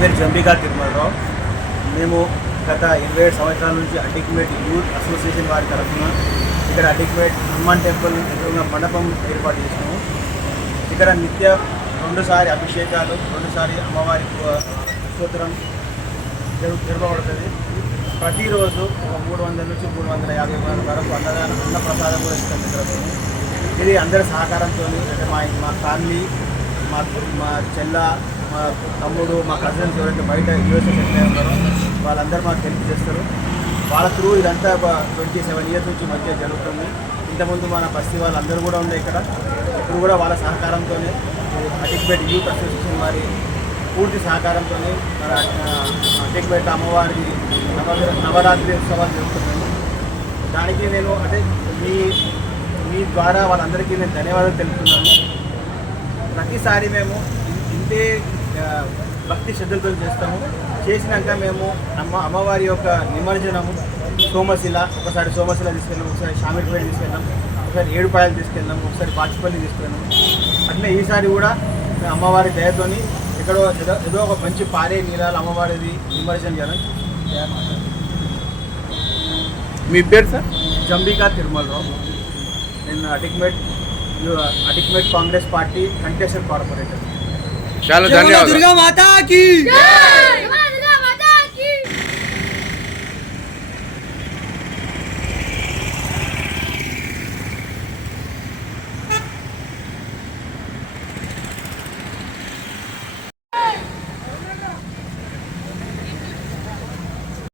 పేరు జంబికా తిరుమలరావు. మేము గత 27 సంవత్సరాల నుంచి అల్టిమేట్ యూత్ అసోసియేషన్ వారి తరఫున ఇక్కడ అల్టిమేట్ హనుమాన్ టెంపుల్ ఎదురుగా మండపం ఏర్పాటు చేసినాము. ఇక్కడ నిత్య 2 సారి అభిషేకాలు, 2 సారి అమ్మవారి స్తోత్రం జరపబడుతుంది. ప్రతిరోజు 300 నుంచి 350 మంది వరకు అన్న ప్రసాదం కూడా ఇస్తుంది జరుగుతుంది. ఇది అందరి సహకారంతో, అంటే మా ఫ్యామిలీ, మా చెల్ల, మా తమ్ముడు, మా కజిన్స్ ఎవరైతే బయట యూఎస్ఏ సెటిల్ అయి ఉన్నారో వాళ్ళందరూ మాకు హెల్ప్ చేస్తారు. వాళ్ళ త్రూ ఇదంతా 27 ఇయర్స్ నుంచి మంచిగా జరుగుతుంది. ఇంతకుముందు మన బస్తీ వాళ్ళందరూ కూడా ఉండే ఇక్కడ. ఇప్పుడు కూడా వాళ్ళ సహకారంతోనే అటిక్పేట్ యూత్ అసోసియేషన్ వారి పూర్తి సహకారంతో మన అటిక్పేట్ అమ్మవారి నవరాత్రి ఉత్సవాలు జరుగుతున్నాయి. దానికి నేను అంటే మీ ద్వారా వాళ్ళందరికీ నేను ధన్యవాదాలు తెలుపుతున్నాను. ప్రతిసారి మేము ఇంతే భక్తి శ్రద్ధలతో చేస్తాము. చేసినాక మేము అమ్మవారి యొక్క నిమజ్జనము సోమశిల, ఒకసారి సోమశిల తీసుకెళ్ళాము, ఒకసారి షామీర్పేట తీసుకెళ్ళాం, ఒకసారి ఏడుపాయలు తీసుకెళ్ళాం, ఒకసారి బాచిపల్లి తీసుకెళ్ళాము. అట్లే ఈసారి కూడా అమ్మవారి దయతోని ఎక్కడో ఏదో ఒక మంచి పారే నీళ్ళ అమ్మవారిది నిమజ్జనం చేయాలని. మీ పేరు సార్? జంబికా తిరుమలరావు. నేను అటిక్మేట్ కాంగ్రెస్ పార్టీ కంటెస్టెడ్ కార్పొరేటర్. చాలా ధన్యవాదాలు. దుర్గా మాతా కీ